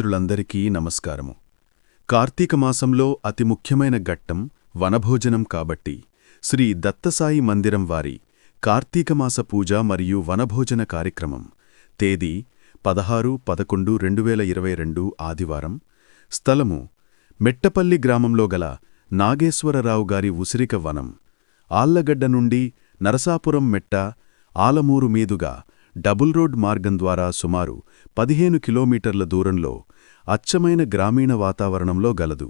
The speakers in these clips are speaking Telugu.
మిత్రులందరికీ నమస్కారము. కార్తీకమాసంలో అతి ముఖ్యమైన ఘట్టం వనభోజనం కాబట్టి శ్రీ దత్తసాయి మందిరం వారి కార్తీకమాస పూజ మరియు వనభోజన కార్యక్రమం తేదీ 16-11-2022 ఆదివారం. స్థలము మెట్టపల్లి గ్రామంలో గల నాగేశ్వరరావు గారి ఉసిరిక వనం. ఆళ్లగడ్డ నుండి నరసాపురం మెట్ట ఆలమూరు మీదుగా డబుల్ రోడ్ మార్గం ద్వారా సుమారు 15 కిలోమీటర్ల దూరంలో అచ్చమైన గ్రామీణ వాతావరణంలో గలదు.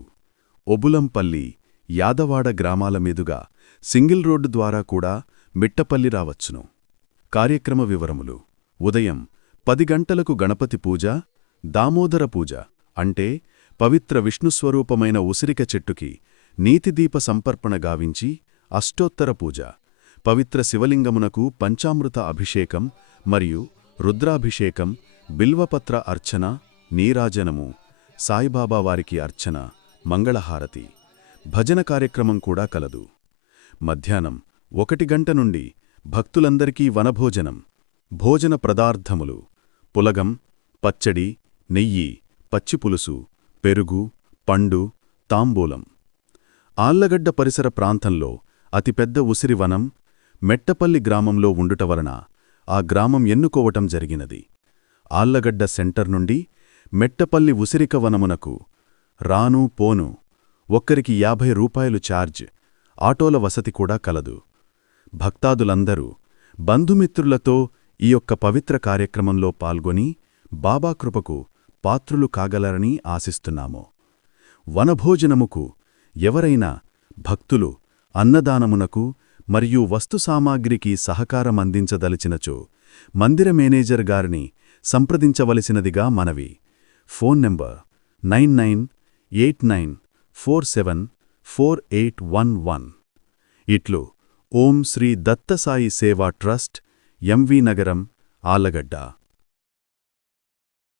ఒబులంపల్లి, యాదవాడ గ్రామాల మీదుగా సింగిల్ రోడ్డు ద్వారా కూడా మిట్టపల్లి రావచ్చును. కార్యక్రమ వివరములు: ఉదయం 10 గంటలకు గణపతి పూజ, దామోదర పూజ అంటే పవిత్ర విష్ణుస్వరూపమైన ఉసిరిక చెట్టుకి నీతిదీప సంపర్పణ గావించి అష్టోత్తర పూజ, పవిత్ర శివలింగమునకు పంచామృత అభిషేకం మరియు రుద్రాభిషేకం, బిల్వపత్ర అర్చన, నీరాజనము, సాయిబాబా వారికి అర్చన, మంగళహారతి, భజన కార్యక్రమం కూడా కలదు. మధ్యాహ్నం 1 గంట నుండి భక్తులందరికీ వనభోజనం. భోజన పదార్థములు: పులగం, పచ్చడి, నెయ్యి, పచ్చిపులుసు, పెరుగు, పండు, తాంబూలం. ఆళ్లగడ్డ పరిసర ప్రాంతంలో అతిపెద్ద ఉసిరి వనం మెట్టపల్లి గ్రామంలో ఉండుట వలన ఆ గ్రామం ఎన్నుకోవటం జరిగినది. ఆళ్లగడ్డ సెంటర్ నుండి మెట్టపల్లి ఉసిరిక వనమునకు రాను పోను ఒక్కరికి 50 రూపాయలు ఛార్జ్. ఆటోల వసతి కూడా కలదు. భక్తాదులందరూ బంధుమిత్రులతో ఈ యొక్క పవిత్ర కార్యక్రమంలో పాల్గొని బాబా కృపకు పాత్రులు కాగలరని ఆశిస్తున్నాము. వనభోజనముకు ఎవరైనా భక్తులు అన్నదానమునకు మరియు వస్తుసామాగ్రికి సహకారమందించదలిచినచో మందిర మేనేజర్ గారిని సంప్రదించవలసినదిగా మనవి. Phone number 9989474811. ఇట్లు ఓం శ్రీ దత్తసాయి సేవా ట్రస్ట్, ఎంవి నగరం, ఆళ్లగడ్డ.